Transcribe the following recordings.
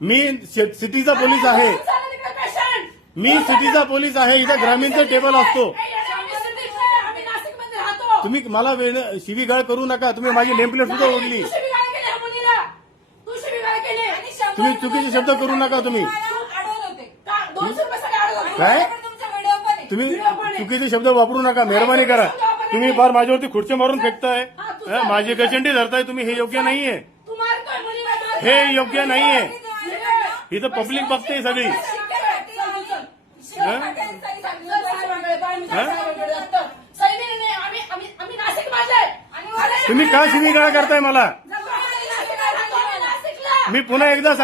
मी सिटीचा police आहे. मी सिटीचा police आहे. इथं ग्रामीणचा टेबल असतो. तुम्ही मला शिवीगाळ करू नका. तुम्ही माझी नेमप्लेट सुद्धा ओढली. तुम्ही चुकीचे शब्द करू नका. तुम्ही काय तुम्ही चुकीचे शब्द वापरू नका. मेहरबानी करा. तुम्ही फार माझ्यावरती खुर्च्या मारून फेकताय. माझी गचंडी धरताय तुम्ही. हे योग्य नाहीये. हे योग्य नाहीये. इथं पब्लिक बघते सगळी. तुम्ही का शिवीगाळ करताय मला? मी पुन्हा एकदा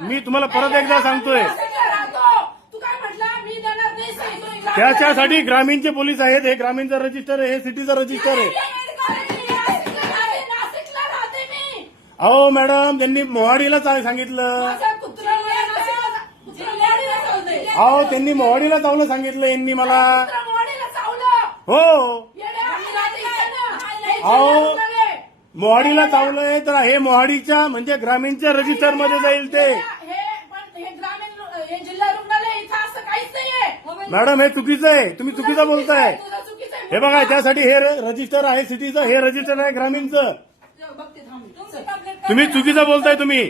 मी तुम्हाला परत एकदा सांगतोय. त्याच्यासाठी ग्रामीणचे पोलीस आहेत. हे ग्रामीणचा रजिस्टर आहे. हे सिटीचा रजिस्टर आहे. अहो मॅडम, त्यांनी मोहाडीला सांगितलं. अहो त्यांनी मोहाडीला चावलं सांगितलं यांनी मला. हो अहो मोहाडीला चावलंय तर हे मोहाडीच्या म्हणजे ग्रामीणच्या रजिस्टर मध्ये जाईल ते. मॅडम हे चुकीचं आहे. तुम्ही चुकीचं बोलताय. हे बघा त्यासाठी हे रजिस्टर आहे सिटीचं. हे रजिस्टर आहे ग्रामीणचं. तुम्ही चुकीचं बोलताय तुम्ही.